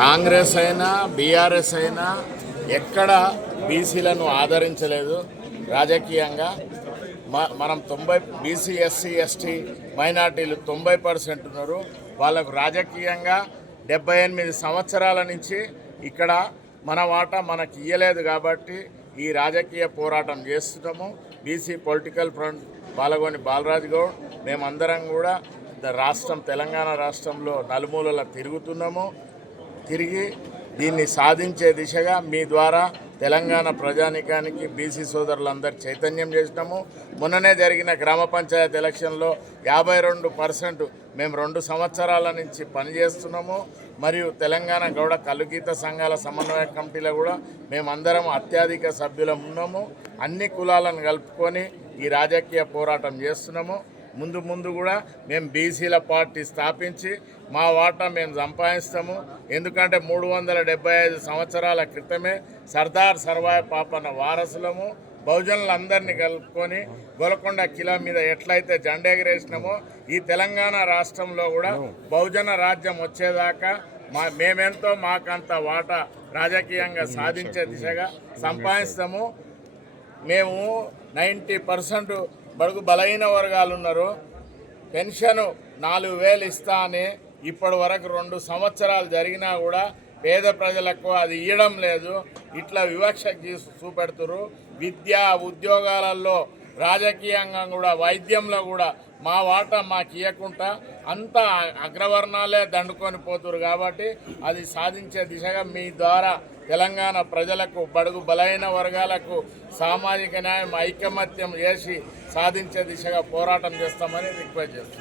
కాంగ్రెస్ అయినా బీఆర్ఎస్ అయినా ఎక్కడ బీసీలను ఆదరించలేదు రాజకీయంగా. మనం 90 బీసీ ఎస్సీ ఎస్టీ మైనార్టీలు 90% ఉన్నారు. వాళ్ళకు రాజకీయంగా 78 సంవత్సరాల నుంచి ఇక్కడ మన వాటా మనకి ఇయ్యలేదు కాబట్టి ఈ రాజకీయ పోరాటం చేస్తున్నాము. BC political front Balagoni Balaraj Goud మేమందరం కూడా తెలంగాణ రాష్ట్రంలో నలుమూలలా తిరుగుతున్నాము. తిరిగి దీన్ని సాధించే దిశగా మీ ద్వారా తెలంగాణ ప్రజానికానికి బీసీ సోదరులందరూ చైతన్యం చేసినాము. మొన్ననే జరిగిన గ్రామ పంచాయతీ ఎలక్షన్లో 52% మేము 2 సంవత్సరాల నుంచి పనిచేస్తున్నాము. మరియు తెలంగాణ గౌడ కలుగీత సంఘాల సమన్వయ కమిటీలో కూడా మేమందరం అత్యధిక సభ్యులం ఉన్నాము. అన్ని కులాలను కలుపుకొని ఈ రాజకీయ పోరాటం చేస్తున్నాము. ముందు కూడా మేము బీసీల పార్టీ స్థాపించి మా వాటా మేము సంపాదిస్తాము. ఎందుకంటే 375 సంవత్సరాల క్రితమే సర్దార్ సర్వాయి పాపన్న వారసులము. బహుజనులందరినీ కలుపుకొని గోల్కొండ కిలా మీద ఎట్లయితే జెండా ఎగరేసినామో ఈ తెలంగాణ రాష్ట్రంలో కూడా బహుజన రాజ్యం వచ్చేదాకా మేమెంతో మాకంత వాటా రాజకీయంగా సాధించే దిశగా సంపాదిస్తాము. మేము 90% బడుగు బలహీన వర్గాలు ఉన్నారు. పెన్షన్ 4,000 ఇస్తా అని ఇప్పటి వరకు 2 సంవత్సరాలు జరిగినా కూడా పేద ప్రజలకు అది ఇవ్వడం లేదు. ఇట్లా వివక్ష చూపెడుతున్నారు. విద్య ఉద్యోగాలలో రాజకీయంగా కూడా వైద్యంలో కూడా మా వాటా మాకు ఇవ్వకుండా అంతా అగ్రవర్ణాలే దండుకొని పోతున్నారు. కాబట్టి అది సాధించే దిశగా మీ ద్వారా తెలంగాణ ప్రజలకు బడుగు బలహీన వర్గాలకు సామాజిక న్యాయం ఐకమత్యం చేసి సాధించే దిశగా పోరాటం చేస్తామని రిక్వెస్ట్ చేస్తాం.